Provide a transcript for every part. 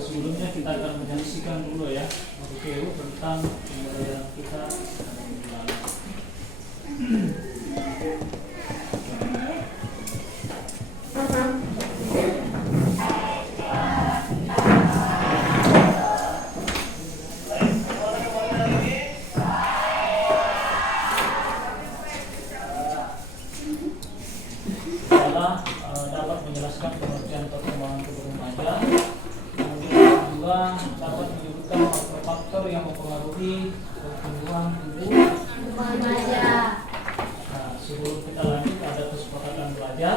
Sebelumnya kita akan menyaksikan dulu ya review tentang pembelajaran kita. Dapat menjelaskan pengertian perkembangan tubuh remaja. Kemudian kedua, dapat menyebutkan faktor-faktor yang mempengaruhi pertumbuhan tubuh remaja. Nah, sebelum kita lanjut ada kesepakatan belajar.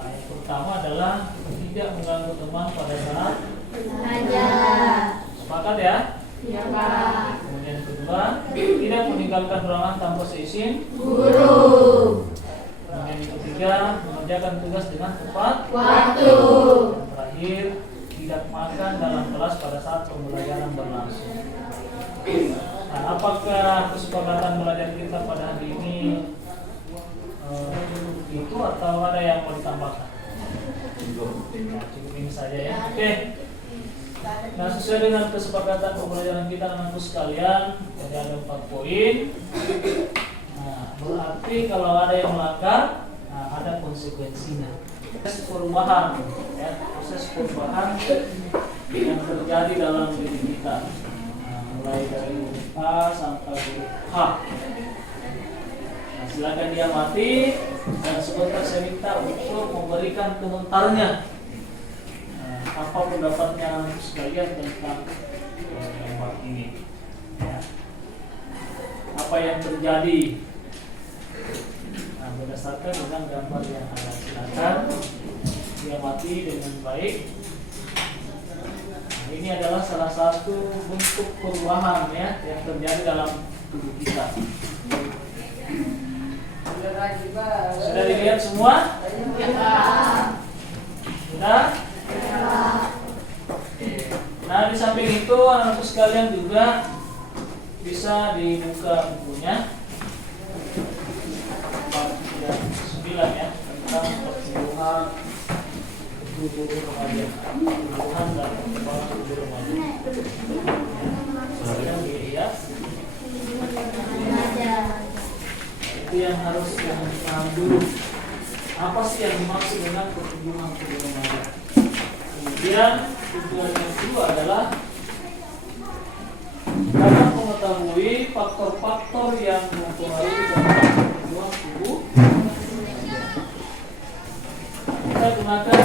Yang pertama adalah tidak mengganggu teman pada saat belajar. Sepakat ya? Ya, Pak. Kemudian kedua, tidak meninggalkan ruangan tanpa seizin Guru. Kemudian yang ketiga, mengerjakan tugas dengan tepat Waktu. Dan terakhir, tidak makan dalam kelas pada saat pembelajaran berlangsung. Nah, apakah kesepakatan belajar kita pada hari ini itu atau ada yang mau ditambahkan? Nah, cukup ini saja ya. Oke. Nah, sesuai dengan kesepakatan pembelajaran kita anakku sekalian, jadi ada 4 poin. Nah, berarti kalau ada yang melanggar, ada konsekuensinya. Proses perubahan, ya, proses perubahan yang terjadi dalam diri kita, mulai dari huruf A sampai huruf H. Nah, silakan diamati dan sebentar saya minta untuk memberikan komentarnya. Apa pendapatnya sekalian tentang gambar ini? Ya. Apa yang terjadi? Nah, berdasarkan dengan gambar yang ada, silakan diamati dengan baik. Nah, ini adalah salah satu bentuk perubahan ya yang terjadi dalam tubuh kita. Sudah dilihat semua? Sudah? Nah, di samping itu anak-anak sekalian juga bisa dibuka bukunya. 9 ya, tentang pertumbuhan tubuh remaja, pertumbuhan dan perkembangan tubuh remaja. Yang dilihat itu yang harus kita paham dulu. Apa sih yang dimaksud dengan pertumbuhan tubuh remaja? Kemudian tujuan yang kedua adalah dapat mengetahui faktor-faktor yang mempengaruhi pertumbuhan tubuh. Kita gunakan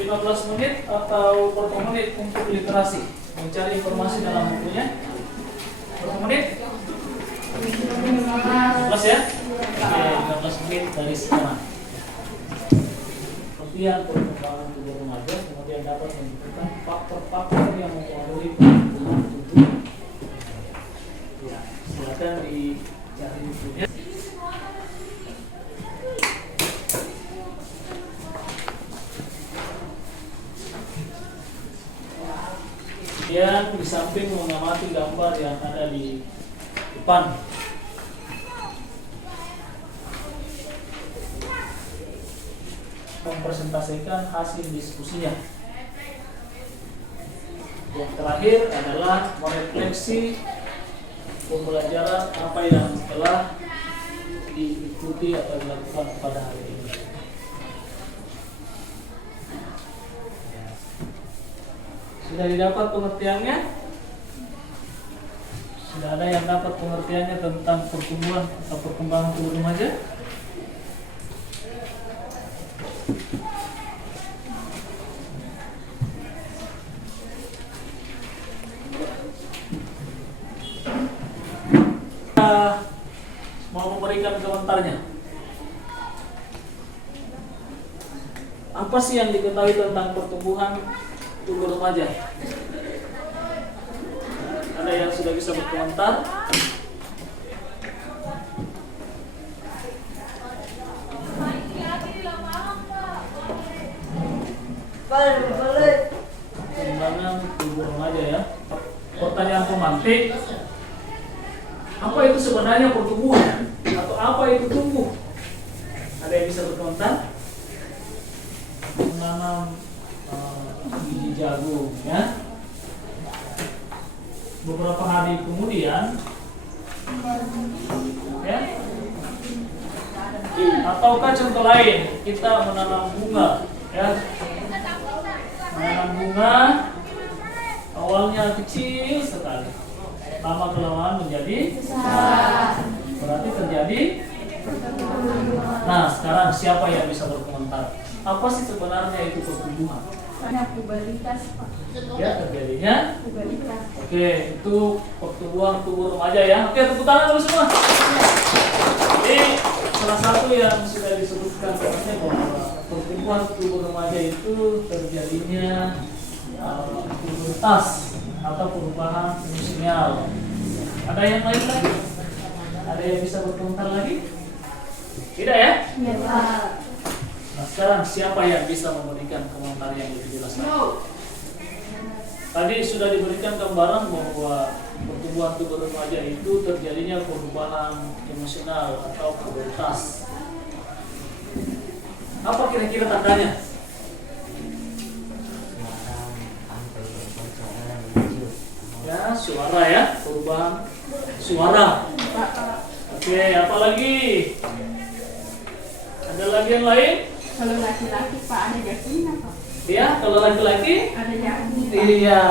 15 menit atau berapa menit untuk literasi, mencari informasi dalam bukunya. Berapa menit? 15 ya? Oke, 15 menit dari sekarang. Kemudian perkembangan tubuh remaja, kemudian dapat menentukan faktor-faktor yang mempengaruhi pertumbuhan tubuh. Ya, silakan dicari bukunya. Kemudian di samping mengamati gambar yang ada di depan. Mempresentasikan hasil diskusinya. Yang terakhir adalah merefleksi pembelajaran apa yang telah diikuti atau dilakukan pada hari ini. Sudah didapat pengertiannya? Sudah ada yang dapat pengertiannya tentang pertumbuhan atau perkembangan tubuh remaja? Mau memberikan komentarnya. Apa sih yang diketahui tentang pertumbuhan tubuh remaja? Ada yang sudah bisa berkomentar? Perkembangan tubuh remaja ya. Pertanyaan pemantik. Apa itu sebenarnya pertumbuhan? Atau apa itu tumbuh? Ada yang bisa berkomentar? Menanam biji jagung ya. Beberapa hari kemudian ya. Ataukah contoh lain, kita menanam bunga ya. Menanam bunga awalnya kecil sekali, lama kelamaan menjadi besar. berarti terjadi. Nah, sekarang siapa yang bisa berkomentar? Apa sih sebenarnya itu pertumbuhan? Ada pubertas, Pak. Ya, terjadinya. Pubertas. Oke, itu pertumbuhan tubuh remaja ya. Oke, tepuk tangan dulu semua. Ini salah satu yang sudah disebutkan katanya bahwa pertumbuhan tubuh remaja itu terjadinya pubertas atau perubahan fungsional. Ada yang lain lagi? Ada yang bisa berkomentar lagi? Tidak ya? Iya, Pak. Nah, sekarang siapa yang bisa memberikan komentar yang lebih jelas? Tadi sudah diberikan gambaran bahwa pertumbuhan tubuh remaja itu terjadinya perubahan emosional atau pubertas. Apa kira-kira tandanya? Ya, suara ya, perubahan suara. Oke, apa lagi? Ada lagi yang lain? Kalau laki-laki, Pak, ada jakina, Pak. Ya, kalau laki-laki? Ada jakina, Pak. Iya,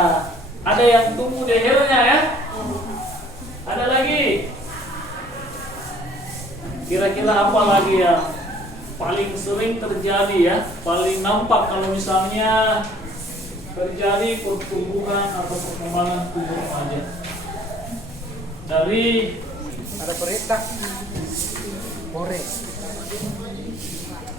ada yang tumbuh lehernya ya. Ada lagi? Kira-kira apa lagi yang paling sering terjadi ya? Paling nampak kalau misalnya terjadi pertumbuhan atau perkembangan tubuh remaja. Dari Ada perintah. Korek.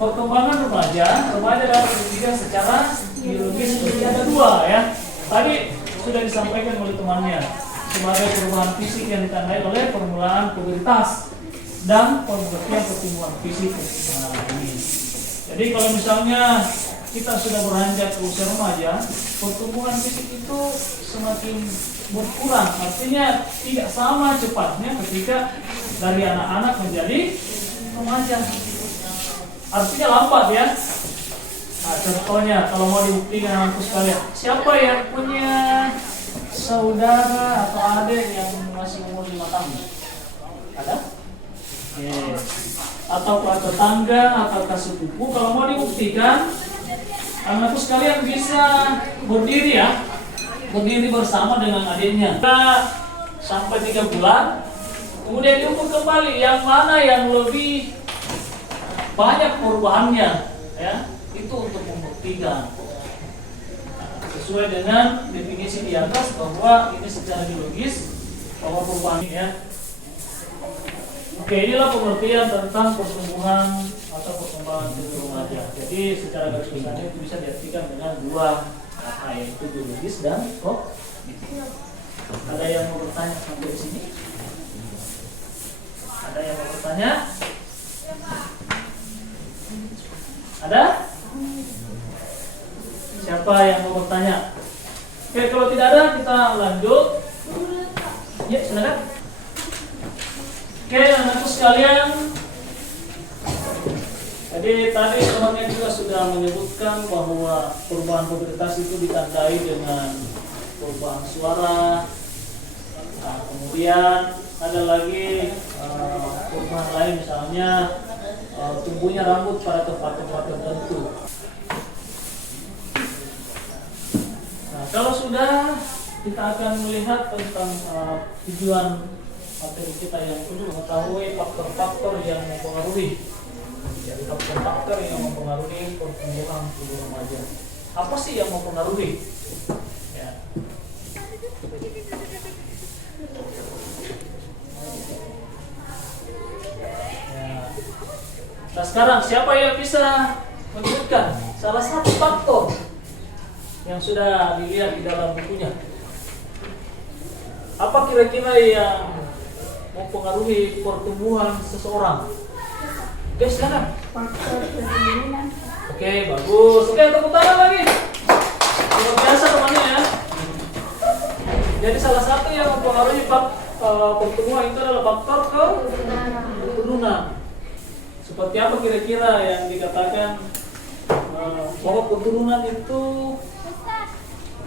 perkembangan remaja dapat dilihat secara biologis berarti ada dua ya. Tadi sudah disampaikan oleh temannya sebagai perubahan fisik yang ditandai oleh permulaan pubertas dan pengertian pertumbuhan fisik. Nah, ini. Jadi kalau misalnya kita sudah beranjak ke usia remaja, pertumbuhan fisik itu semakin berkurang. Artinya tidak sama cepatnya ketika dari anak-anak menjadi remaja. Artinya lambat ya. Nah, contohnya kalau mau dibuktikan anakku sekalian, siapa yang punya saudara atau adik yang masih umur 5 tahun? Ada? Oke. Atau tetangga atau sepupu, kalau mau dibuktikan, anakku sekalian bisa berdiri ya, berdiri bersama dengan adiknya. Sampai 3 bulan, kemudian diukur kembali yang mana yang lebih banyak perubahannya, ya, itu untuk membuktikan sesuai dengan definisi di atas bahwa ini secara biologis bahwa perubahan ini ya. Oke, inilah pengertian tentang pertumbuhan atau perkembangan tubuh remaja. Jadi secara garis besar itu bisa diartikan dengan dua kata, yaitu biologis dan kognitif. Ada yang mau bertanya sampai di sini? Ada yang mau bertanya? Ada? Siapa yang mau bertanya? Oke, kalau tidak ada kita lanjut. Ya, silakan. Oke, anakku sekalian. Jadi tadi temannya juga sudah menyebutkan bahwa perubahan pubertas itu ditandai dengan perubahan suara. Nah, kemudian ada lagi perubahan lain, misalnya tumbuhnya rambut pada tempat-tempat tertentu. Nah, kalau sudah, kita akan melihat tentang tujuan materi kita yang kedua, mengetahui faktor-faktor yang mempengaruhi. Jadi faktor-faktor yang mempengaruhi pertumbuhan tubuh remaja. Apa sih yang mempengaruhi? Ya. Nah, sekarang siapa yang bisa menyebutkan salah satu faktor yang sudah dilihat di dalam bukunya? Apa kira-kira yang mempengaruhi pertumbuhan seseorang? Oke, silakan. Faktor kedinginan. Oke, bagus. Oke, tepuk tangan lagi. Luar biasa temannya ya. Jadi salah satu yang mempengaruhi pertumbuhan itu adalah faktor keturunan. Seperti apa kira-kira yang dikatakan bahwa keturunan itu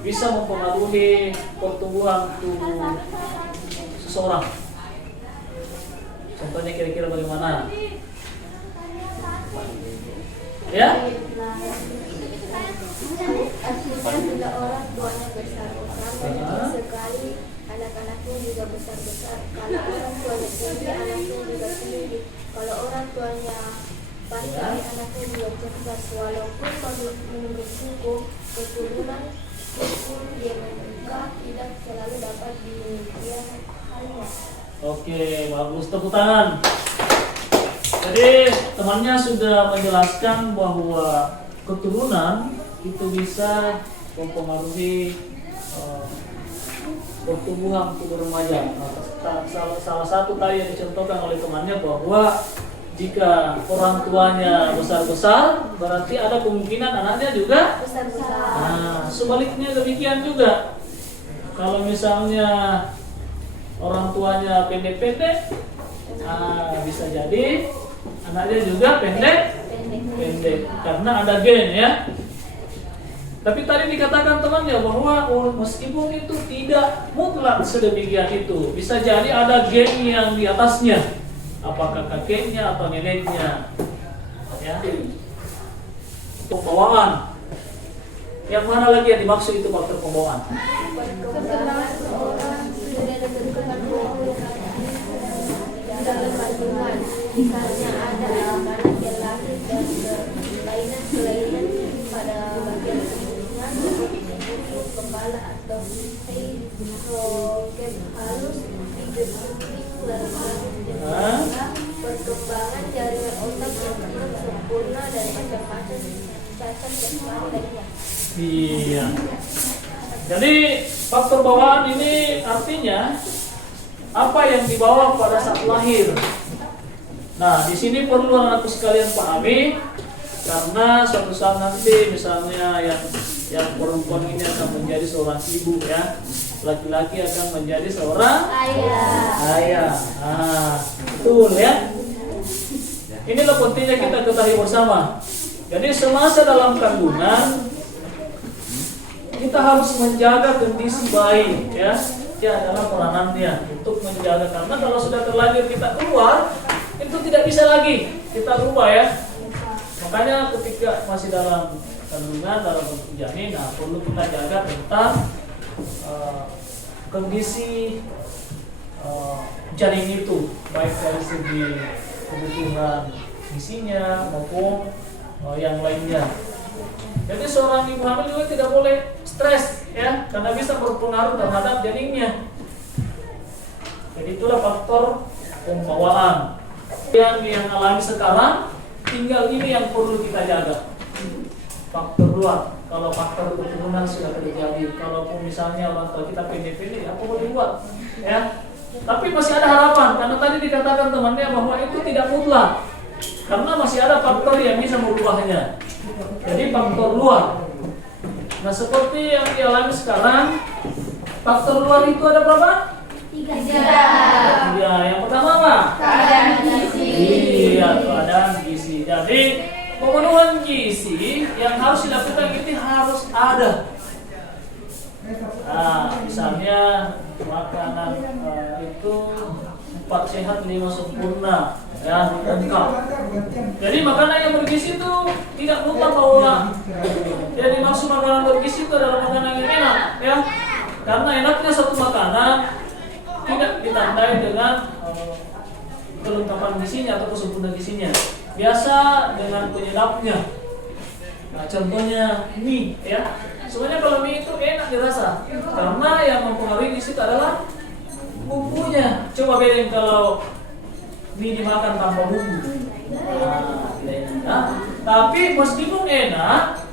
bisa mempengaruhi pertumbuhan tubuh seseorang. Contohnya kira-kira bagaimana? Ya? Asisten bila orang tuanya besar-besar, mendidik sekali, anak-anaknya juga besar-besar. Kalau orang tuanya tinggi, anaknya juga tinggi. Kalau orang tuanya pandai, anaknya juga cerdas. Walaupun menurut hukum keturunan hukum dia menikah tidak selalu dapat demikian halnya. Oke, bagus, tepuk tangan. Jadi temannya sudah menjelaskan bahwa keturunan itu bisa mempengaruhi pertumbuhan tubuh remaja. Salah satu tadi yang dicontohkan oleh temannya bahwa jika orang tuanya besar-besar, berarti ada kemungkinan anaknya juga Besar-besar. Nah, sebaliknya demikian juga. Kalau misalnya orang tuanya pendek-pendek, bisa jadi anaknya juga pendek karena ada gen ya. Tapi tadi dikatakan temannya bahwa meskipun itu tidak mutlak sedemikian itu, bisa jadi ada gen yang di atasnya, apakah kakeknya atau neneknya, ya. Pembawaan. Yang mana lagi yang dimaksud itu faktor pembawaan? Perkembangan seorang sudah ditentukan dalam kandungan. Misalnya ada anak-anak yang lahir dan kelainan pada bagian tubuhnya seperti kuku, kepala atau rongga halus, bibir kuping, perkembangan jaringan otak yang belum sempurna dan macam-macam cacat jasmani lainnya. Iya. Jadi faktor bawaan ini artinya apa yang dibawa pada saat lahir. Nah, di sini perlu anakku sekalian pahami, karena suatu saat nanti misalnya yang perempuan ini akan menjadi seorang ibu ya, laki-laki akan menjadi seorang ayah. Betul ya. Inilah pentingnya kita ketahui bersama. Jadi semasa dalam kandungan kita harus menjaga kondisi bayi ya. Ya adalah peranannya untuk menjaga, karena kalau sudah terlanjur kita keluar itu tidak bisa lagi kita rubah ya. Makanya ketika masih dalam kandungan, dalam bentuk janin, perlu kita jaga tentang kondisi janin itu, baik dari segi kebutuhan gizinya maupun yang lainnya. Jadi seorang ibu hamil juga tidak boleh stres ya, karena bisa berpengaruh terhadap janinnya. Jadi itulah faktor pembawaan yang alami sekarang. Tinggal ini yang perlu kita jaga. Faktor luar. Kalau faktor keturunan sudah terjadi, kalaupun misalnya orang tua kita pendek-pendek, apa boleh buat? Ya. Tapi masih ada harapan, karena tadi dikatakan temannya bahwa itu tidak mutlak, karena masih ada faktor yang bisa merubahnya. Jadi faktor luar. Nah, seperti yang dialami sekarang, faktor luar itu ada berapa? 3. Ya, yang pertama apa? Keadaan gizi. Iya, keadaan gizi. Jadi pemenuhan gizi yang harus dilakukan itu harus ada. Nah, misalnya makanan itu 4 sehat 5 sempurna, ya lengkap. Jadi makanan yang bergizi itu tidak mutlak bahwa jadi maksud makanan bergizi itu adalah makanan yang enak, ya. Karena enaknya satu makanan tidak ditandai dengan kelengkapan gizinya atau kesempurnaan gizinya. Biasa dengan penyedapnya. Nah, contohnya mie, ya. Sebenarnya kalau mie itu enak dirasa, karena yang mempengaruhi di situ adalah bumbunya. Coba bayangin kalau mie dimakan tanpa bumbu. Nah, tidak enak. Tapi meskipun enak,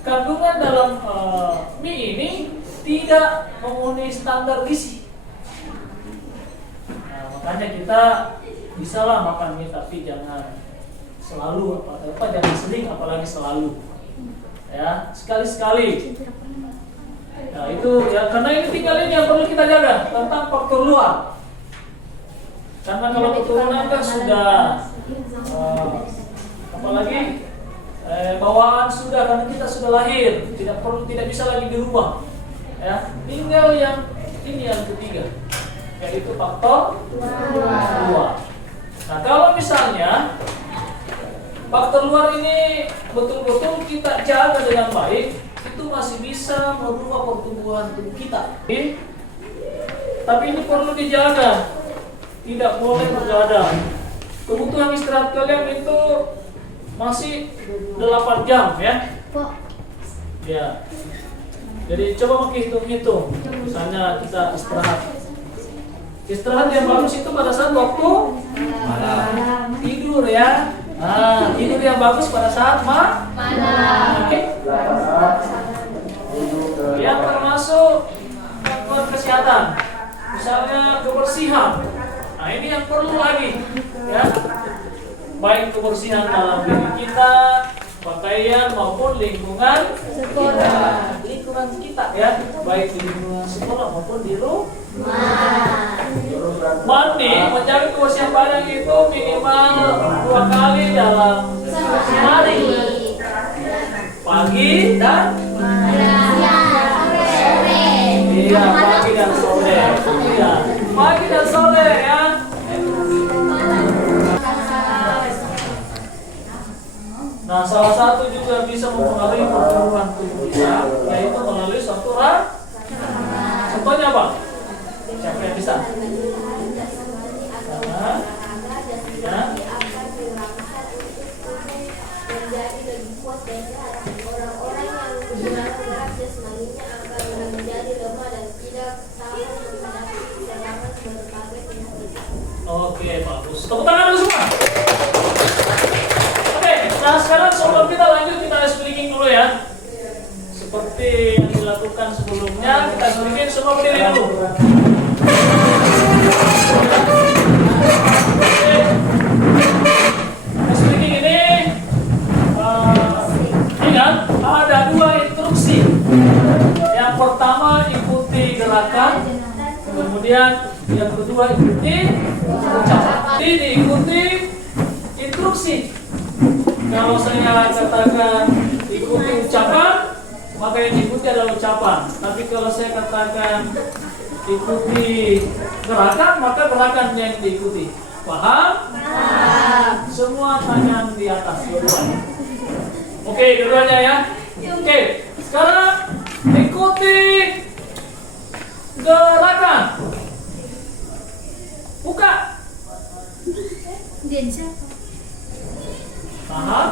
kandungan dalam mie ini tidak memenuhi standar gizi. Nah, makanya kita bisalah makan mie, tapi jangan selalu, jangan sering, apalagi selalu. Ya, sekali-sekali. Nah, itu ya, karena ini tinggal ini yang perlu kita jaga tentang faktor luar. Karena kalau keturunan kan sudah apalagi bawaan sudah, karena kita sudah lahir, tidak bisa lagi dirubah. Ya, tinggal yang ini yang ketiga, yaitu faktor 2. Nah, kalau misalnya faktor luar ini betul-betul kita jaga dengan baik, itu masih bisa merubah pertumbuhan tubuh kita. Tapi ini perlu dijaga, tidak boleh begadang. Kebutuhan istirahat kalian itu masih 8 jam ya. Ya. Jadi coba menghitung-hitung. Misalnya kita istirahat. Istirahat yang bagus itu pada saat waktu tidur ya. Nah, tidur yang bagus pada saat malam. Oke. Yang termasuk faktor kesehatan. Misalnya kebersihan. Nah, ini yang perlu lagi ya. Baik kebersihan dalam diri kita, pakaian maupun lingkungan sekolah. Lingkungan kita ya, baik di lingkungan sekolah maupun di rumah. Mandi, menjaga kebersihan badan itu minimal 2 kali dalam sehari. Pagi dan iya, pagi dan sore. Iya, pagi dan sore ya. Nah, salah satu juga bisa mempengaruhi pertumbuhan tubuh kita, yaitu melalui suatu contohnya apa? Siapa yang bisa? Ya. Menjadi lebih kuat dan sehat. Orang-orang yang bergerak jasmaninya akan menjadi lemah dan tidak tahan menghadapi serangan berbagai penyakit. Oke, bagus. Tepuk tangan dulu semua. Oke, nah sekarang sebelum kita lanjut, kita speaking dulu ya. Seperti yang dilakukan sebelumnya, kita speaking semua berdiri dulu. Speaking ini ingat ada 2 instruksi. Yang pertama ikuti gerakan, kemudian yang kedua ikuti ucapan. Jadi diikuti instruksi. Kalau saya katakan ikuti ucapan, maka yang diikuti adalah ucapan. Tapi kalau saya katakan ikuti gerakan, maka gerakan yang diikuti. Paham? Semua tangan di atas dua-duanya. Oke, dua-duanya ya. Oke, sekarang ikuti gerakan. Buka. Paham?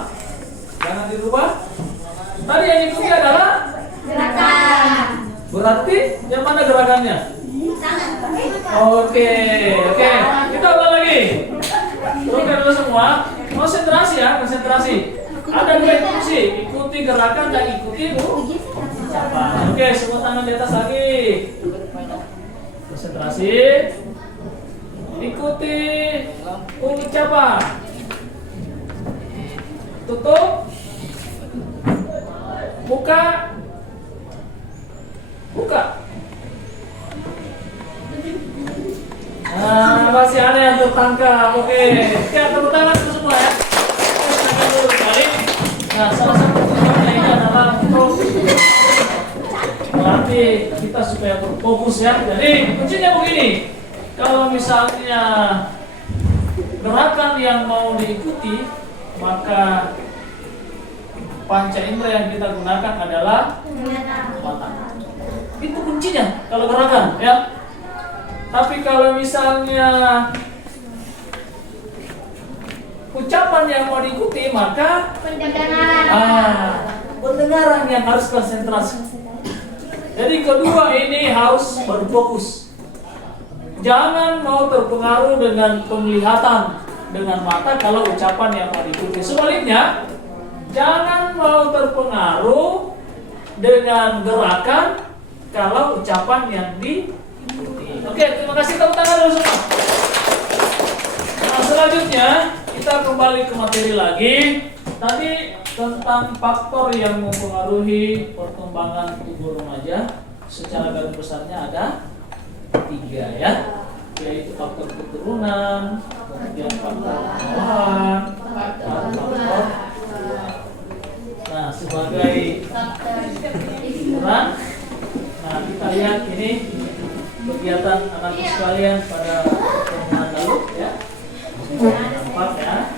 Jangan dirubah. Tadi yang ikuti adalah Gerakan. berarti yang mana gerakannya? Oke. Kita ulang lagi. Oke dulu semua. Konsentrasi ya, konsentrasi. Ada 2 instruksi, ikuti gerakan dan ikuti ucapan. Oke, semua tangan di atas lagi. Konsentrasi. Ikuti ucapan. Tutup. Buka. Nah, masih ada yang tertangkap. Oke, tepuk tangan untuk semua ya. Tangan dulu sekali. Nah, salah satu tujuannya ini adalah untuk melatih kita supaya berfokus ya. Jadi kuncinya begini. Kalau misalnya gerakan yang mau diikuti, maka panca indera yang kita gunakan adalah mata. Itu kuncinya kalau gerakan ya. Tapi kalau misalnya ucapan yang mau diikuti, maka pendengaran yang harus konsentrasi. Jadi kedua ini harus berfokus. Jangan mau terpengaruh dengan penglihatan dengan mata kalau ucapan yang mau diikuti. Sebaliknya, jangan mau terpengaruh dengan gerakan kalau ucapan yang diikuti. Oke, terima kasih, tepuk tangan dulu semua. Nah, selanjutnya kita kembali ke materi lagi. Tadi tentang faktor yang mempengaruhi perkembangan tubuh remaja. Secara garis besarnya ada 3 ya, yaitu faktor keturunan, kemudian faktor pengolahan, dan faktor. Nah, sebagai ukuran, nah kita lihat ini kegiatan anakku sekalian pada pertemuan lalu ya. Nampak ya.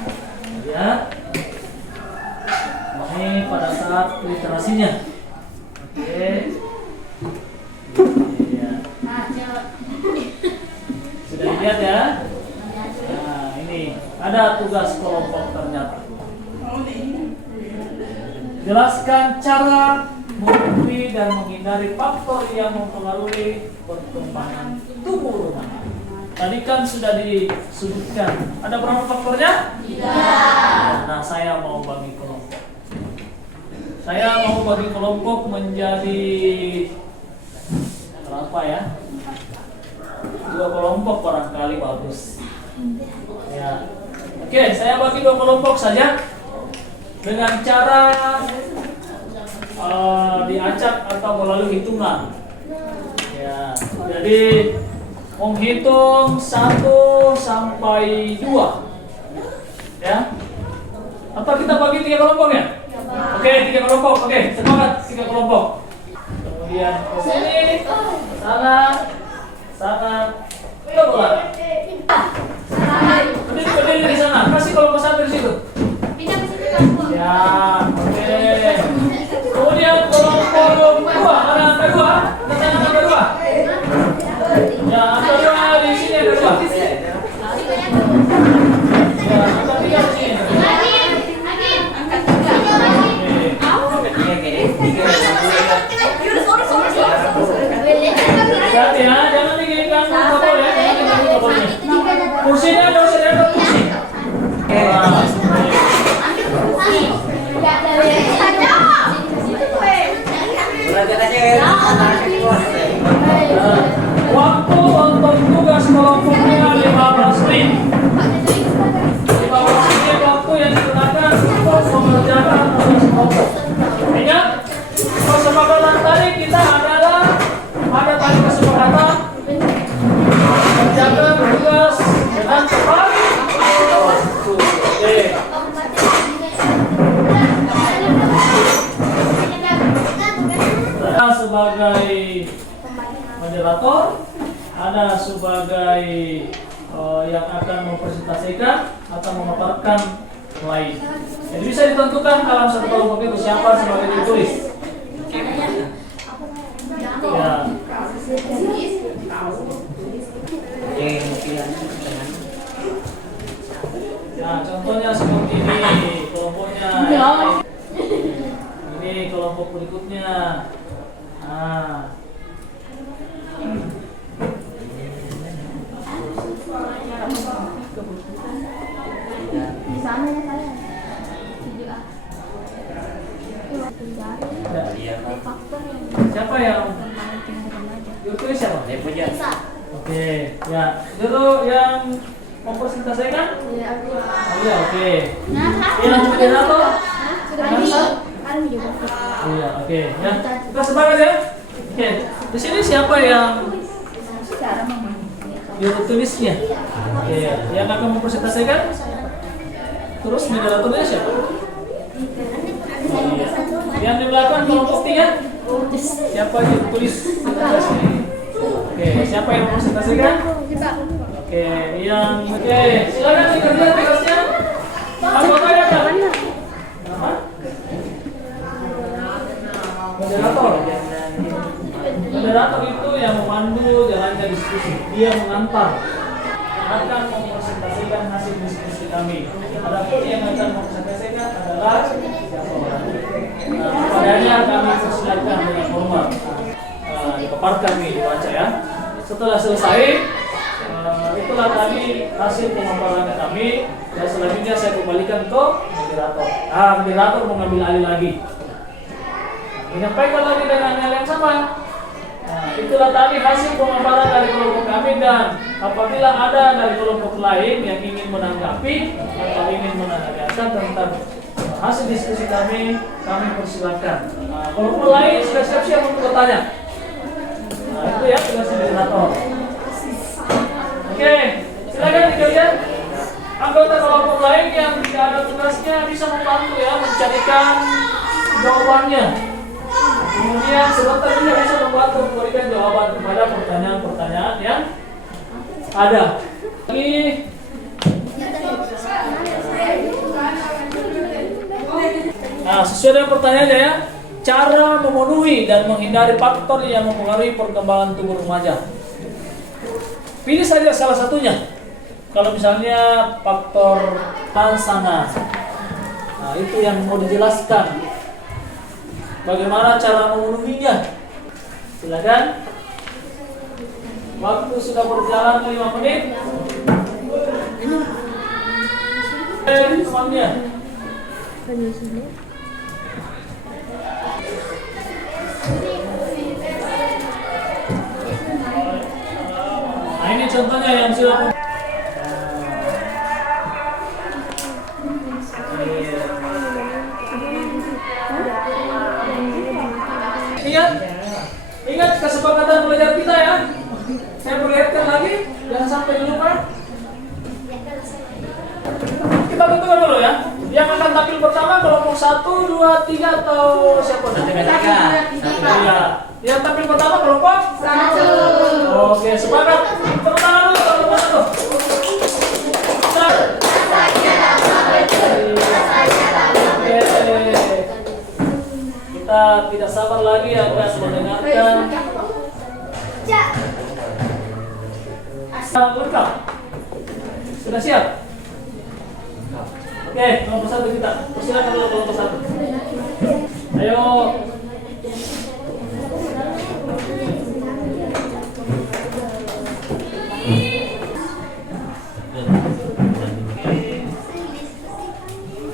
Lihat. Ini pada saat literasinya. Oke. Ya. Sudah dilihat ya? Nah, ini ada tugas kelompok ternyata. Jelaskan cara menghindari dan menghindari faktor yang mempengaruhi perkembangan tubuh remaja. Tadi kan sudah disebutkan. Ada berapa faktornya? 3. Nah, saya mau bagi kelompok. Saya mau bagi kelompok menjadi berapa ya? 2 kelompok barangkali bagus. Ya. Oke, saya bagi 2 kelompok saja dengan cara diacak atau melalui hitungan. Ya. Jadi menghitung 1 sampai 2. Ya. Atau kita bagi 3 kelompok ya? Oke, 3 kelompok. Oke, semangat 3 kelompok. Kemudian ke sini, sana, coba. Berdiri di sana. Kasih kelompok 1 di situ. Ya, oke. Kemudian kelompok 2, ada angka 2. Ada angka 2. Ya, angka 2 di sini ada 2. Ya, angka 3 di sini. Hati ya, jangan diginikan kabel ya, jangan diginikan kabelnya. Kursinya nggak usah diangkat kursi. Waktu untuk tugas kelompoknya 15 menit. 15 menit waktu yang digunakan untuk mengerjakan tugas kelompok. Ingat, kesepakatan tadi kita adalah ada tadi kesepakatan mengerjakan tugas dengan cepat. Oke. Ada sebagai moderator, ada sebagai yang akan mempresentasikan atau memaparkan lain. Jadi bisa ditentukan dalam satu kelompok itu siapa sebagai ditulis. Ya. Nah, contohnya seperti ini kelompoknya. Ini kelompok berikutnya. Nah. Di sana ya saya. Siapa yang tulis siapa? Bisa. Oke, ya. Dulu yang mempresentasikan? Iya. Oh iya, oke. Nah, Yang moderator? Kami juga. Iya, oke. Ya, kita semangat ya. Oke, di sini siapa yang tulisnya? Oke, yang akan mempresentasikan? Terus moderatornya siapa? Iya. Yang di belakang kelompok 3? Siapa yang tulis? Oke, siapa yang mempresentasikan? Oke, silakan dikerjakan tugasnya. Anggotanya kan? Nama? Moderator. Moderator itu yang memandu jalannya diskusi. Dia mengantar. Akan mempresentasikan hasil diskusi kami. Adapun yang akan mempresentasikan adalah siapa orangnya. Padanya kami persilakan dengan hormat. Dipaparkan nih dibaca ya. Setelah selesai, itulah tadi hasil pemaparan kami. Dan selanjutnya saya kembalikan ke moderator. Moderator mengambil alih lagi. Menyampaikan lagi dengan hal yang sama. Itulah tadi hasil pemaparan dari kelompok kami, dan apabila ada dari kelompok lain yang ingin menanggapi atau ingin menanyakan tentang hasil diskusi kami persilakan. Kelompok lain sudah siap-siap untuk bertanya. Itu ya tugas moderator. Oke, silakan dikerjakan. Anggota kelompok lain yang tidak ada tugasnya bisa membantu ya mencarikan jawabannya. Kemudian sebentar juga bisa waktu memberikan jawaban kepada pertanyaan-pertanyaan yang ada. Lagi. Nah, sesuai dengan pertanyaannya ya, cara memenuhi dan menghindari faktor yang mempengaruhi perkembangan tubuh remaja. Pilih saja salah satunya. Kalau misalnya faktor pasangan, nah itu yang mau dijelaskan. Bagaimana cara memenuhinya? Silakan. Waktu sudah berjalan 5 menit. Temannya. Nah ini contohnya yang sudah. Ingat kesepakatan belajar kita ya. Saya perlihatkan lagi, jangan sampai lupa. Kita tentukan dulu ya. Yang akan tampil pertama kelompok 1, 2, 3 atau siapa? Ya. Yang tampil pertama kelompok 1. Oke, sepakat. Tepuk tangan dulu, kelompok 1. Kita tidak sabar lagi akan mendengarkan. Lengkap. Sudah siap? Oke, kelompok 1 kita. Persilakan dulu kelompok 1. Ayo.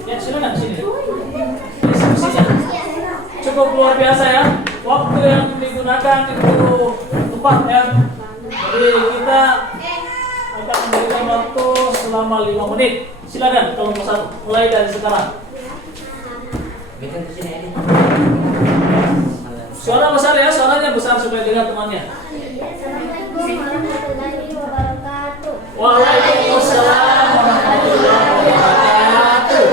Ya, silakan sini. Cukup luar biasa ya. Waktu yang digunakan itu tepat ya. Jadi kita akan memberikan waktu selama 5 menit. Silakan kelompok 1 mulai dari sekarang. Suara besar ya, suaranya besar supaya dengar temannya. Assalamualaikum warahmatullahi wabarakatuh. Waalaikumsalam warahmatullahi wabarakatuh.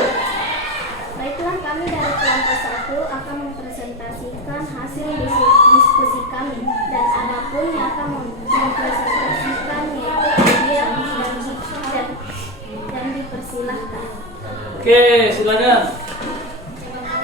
Baiklah, kami dari kelompok 1 akan mempresentasikan hasil diskusi kami, dan adapun yang akan mempresentasikan yaitu dia dan dipersilahkan. Oke, silakan.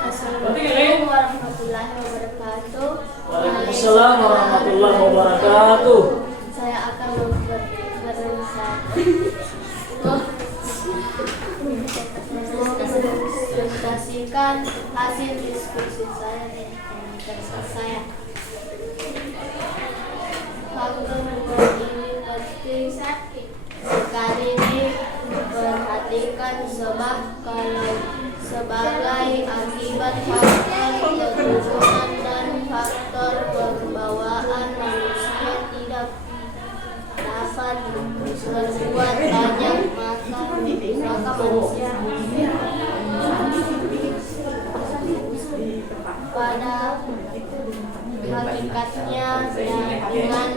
Assalamualaikum warahmatullahi wabarakatuh. Waalaikumsalam warahmatullahi wabarakatuh. Saya akan mempresentasikan hasil diskusi saya dan komunitas saya. Faktor ini penting sekali diperhatikan sebab kalau sebagai akibat faktor keturunan dan faktor pembawaan manusia tidak dapat berbuat banyak, maka manusia pada hakikatnya dengan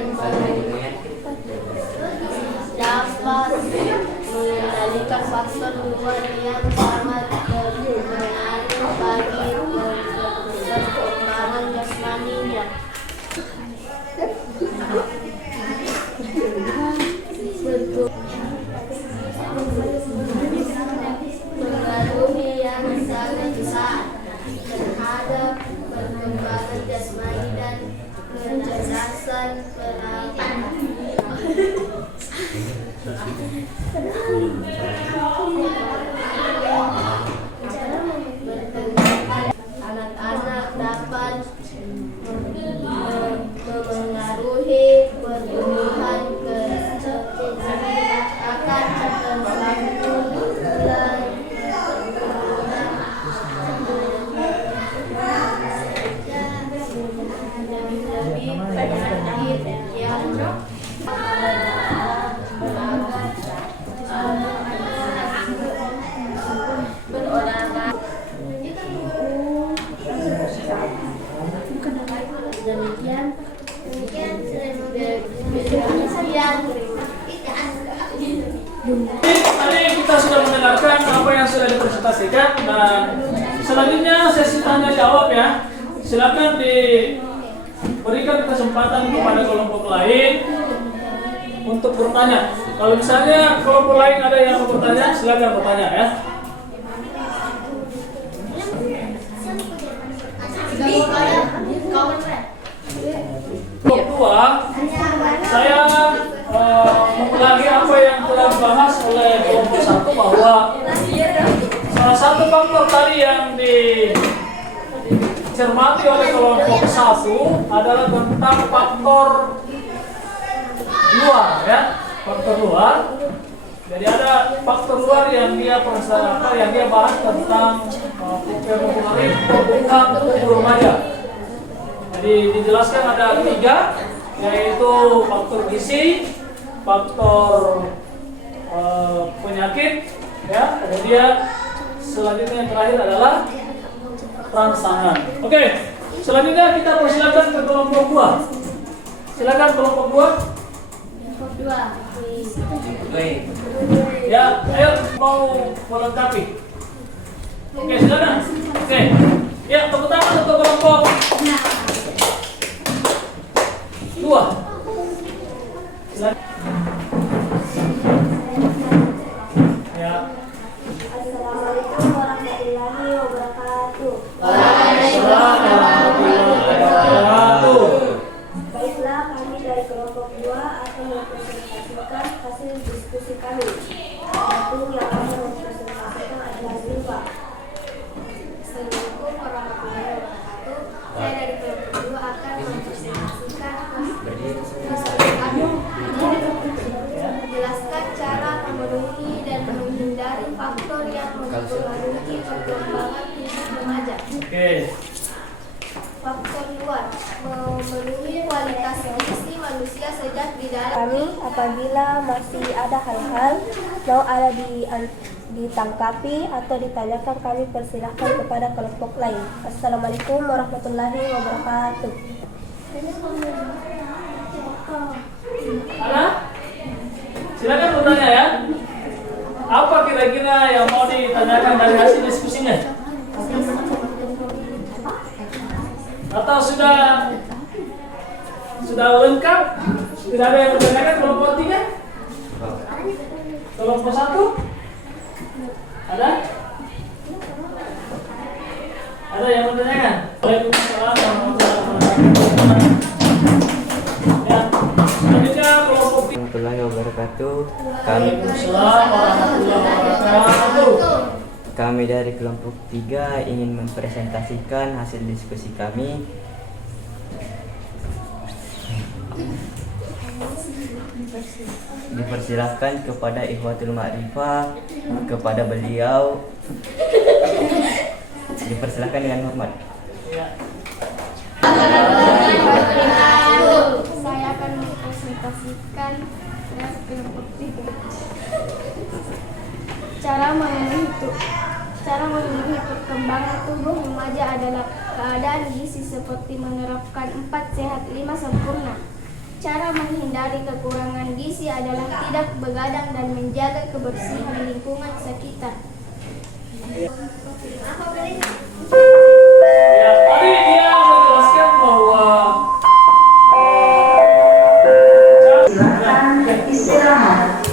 dapat mengendalikan faktor luar yang sangat berpengaruh bagi perkembangan jasmaninya. Pengaruh yang sangat besar terhadap perkembangan jasmani dan kecerdasan perairan. Anak-anak dapat memengaruhi pertumbuhan akan Tadi kita sudah mendengarkan apa yang sudah dipresentasikan dan selanjutnya sesi tanya jawab ya. Silakan diberikan kesempatan kepada kelompok lain untuk bertanya. Kalau misalnya kelompok lain ada yang mau bertanya, silakan bertanya ya. Kedua, saya mengulangi apa yang telah dibahas oleh kelompok 1 bahwa salah satu faktor tadi yang dicermati oleh kelompok 1 adalah tentang faktor luar ya, faktor luar. Jadi ada faktor luar yang dia bahas tentang mempengaruhi pertumbuhan tubuh remaja. Jadi dijelaskan ada 3, yaitu faktor gizi, faktor penyakit, ya. Kemudian selanjutnya yang terakhir adalah rangsangan. Oke, selanjutnya kita persilakan ke kelompok 2. Silakan kelompok 2. Ya, ayo mau melengkapi. Oke, silakan. Oke. Ya, tepuk tangan untuk kelompok 2. Silakan. Ya. Assalamualaikum warahmatullahi wabarakatuh. Waalaikumsalam warahmatullahi wabarakatuh. Baiklah, kami dari kelompok 2 akan mempresentasikan hasil diskusi kami. Satu yang akan mempresentasikan adalah Zulfa. Assalamualaikum warahmatullahi wabarakatuh. Saya dari kelompok 2 akan mempresentasikan menjelaskan cara memenuhi dan menghindari faktor yang mempengaruhi perkembangan tubuh remaja. Oke. Faktor luar memenuhi kualitas gizi manusia sejak di dalam kami. Apabila masih ada hal-hal mau ada ditangkapi atau ditanyakan, kami persilahkan kepada kelompok lain. Assalamualaikum warahmatullahi wabarakatuh. Ada? Silakan bertanya ya. Apa kira-kira yang mau ditanyakan dari hasil diskusinya? Atau sudah lengkap? Tidak ada yang bertanyakan kelompok 3? Kelompok 1? Ada? Ada yang bertanyakan? Waalaikumsalam warahmatullahi wabarakatuh. Ya, selanjutnya kelompok 3. Warahmatullahi wabarakatuh. Waalaikumsalam warahmatullahi wabarakatuh. Kami dari kelompok 3 ingin mempresentasikan hasil diskusi kami. Dipersilahkan kepada Ikhwatul Ma'rifah, kepada beliau. Dipersilahkan dengan hormat. Ya. Saya akan mempresentasikan kelompok 3. Cara memenuhi perkembangan tubuh remaja adalah keadaan gizi seperti menerapkan 4 sehat 5 sempurna. Cara menghindari kekurangan gizi adalah tidak begadang dan menjaga kebersihan lingkungan sekitar. Ya, tadi dia menjelaskan bahwa silakan istirahat.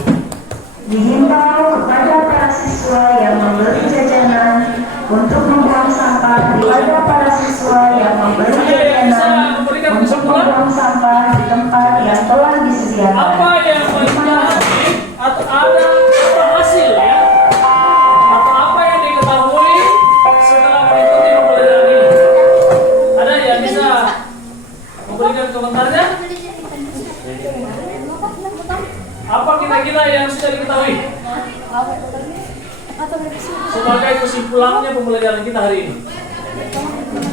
Dihimbau kepada para siswa yang membeli jajanan untuk membuang sampah kepada para siswa yang membeli jajanan untuk membuang sampah di tempat yang telah disediakan. apa yang menjadi atau ada apa hasil ya, atau apa yang diketahui setelah mengikuti pembelajaran ini? Ada yang bisa memberikan komentarnya? Apa kira-kira yang sudah diketahui sebagai kesimpulannya pembelajaran kita hari ini?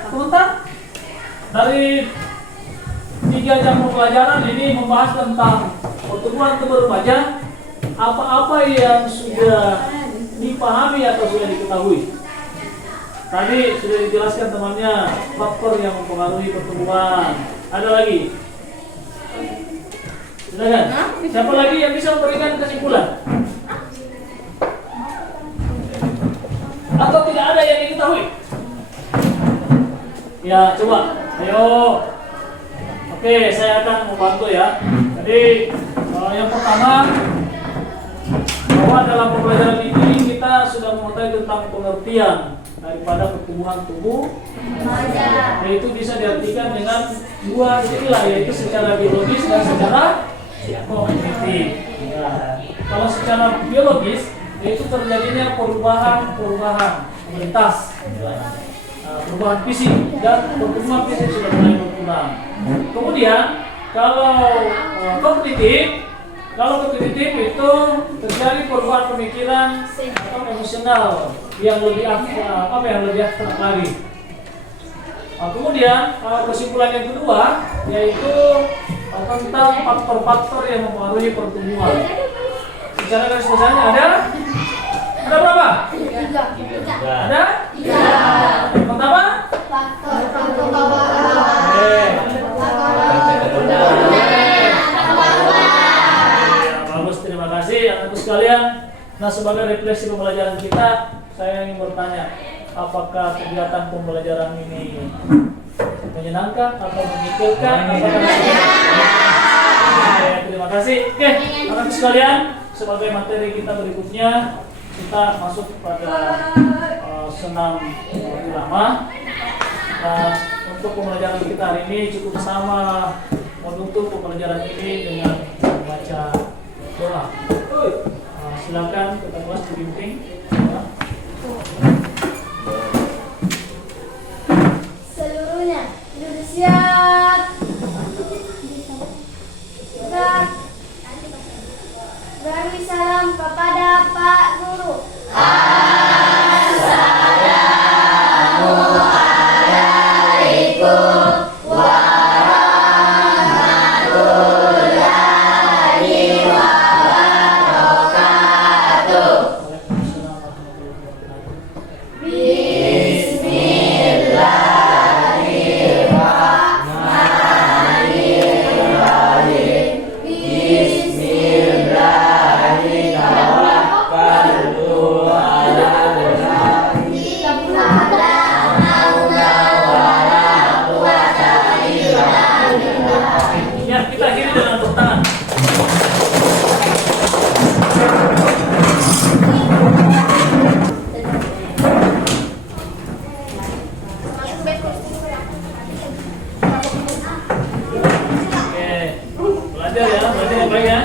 Komentar? Dari 3 jam pembelajaran ini membahas tentang pertumbuhan tubuh remaja. Apa-apa yang sudah dipahami atau sudah diketahui? Tadi sudah dijelaskan temannya faktor yang mempengaruhi pertumbuhan. Ada lagi? Silakan. Siapa lagi yang bisa memberikan kesimpulan? Atau tidak ada yang diketahui? Ya, coba. Ayo. Oke, saya akan membantu ya. Jadi yang pertama, bahwa dalam pembelajaran ini kita sudah mengetahui tentang pengertian daripada pertumbuhan tubuh, yaitu bisa diartikan dengan dua istilah, yaitu secara biologis dan secara kognitif. Nah, kalau secara biologis, yaitu terjadinya perubahan lintas, perubahan fisik, dan pertumbuhan fisik sudah mulai berkurang. Kemudian kalau kognitif itu terjadi perubahan pemikiran atau emosional yang lebih abstrak lagi. Kemudian kesimpulan yang kedua yaitu tentang faktor-faktor yang mempengaruhi pertumbuhan. Secara garis besarnya ada berapa? 3. Ada? 3. Yang pertama? Bagus, terima kasih anak-anak sekalian. Nah, sebagai refleksi pembelajaran kita, saya ingin bertanya, apakah kegiatan pembelajaran ini menyenangkan atau memikirkan? Terima kasih. Oke, anak-anak sekalian, sebagai materi kita berikutnya, kita masuk pada senam irama. Nah, untuk pembelajaran kita hari ini cukup sama menutup pembelajaran ini dengan membaca doa. Silakan kita kelas dibimbing. Seluruhnya duduk siap. Beri salam kepada Pak Guru. Ya, kita akhiri dengan tepuk tangan. Oke, belajar yang baik ya.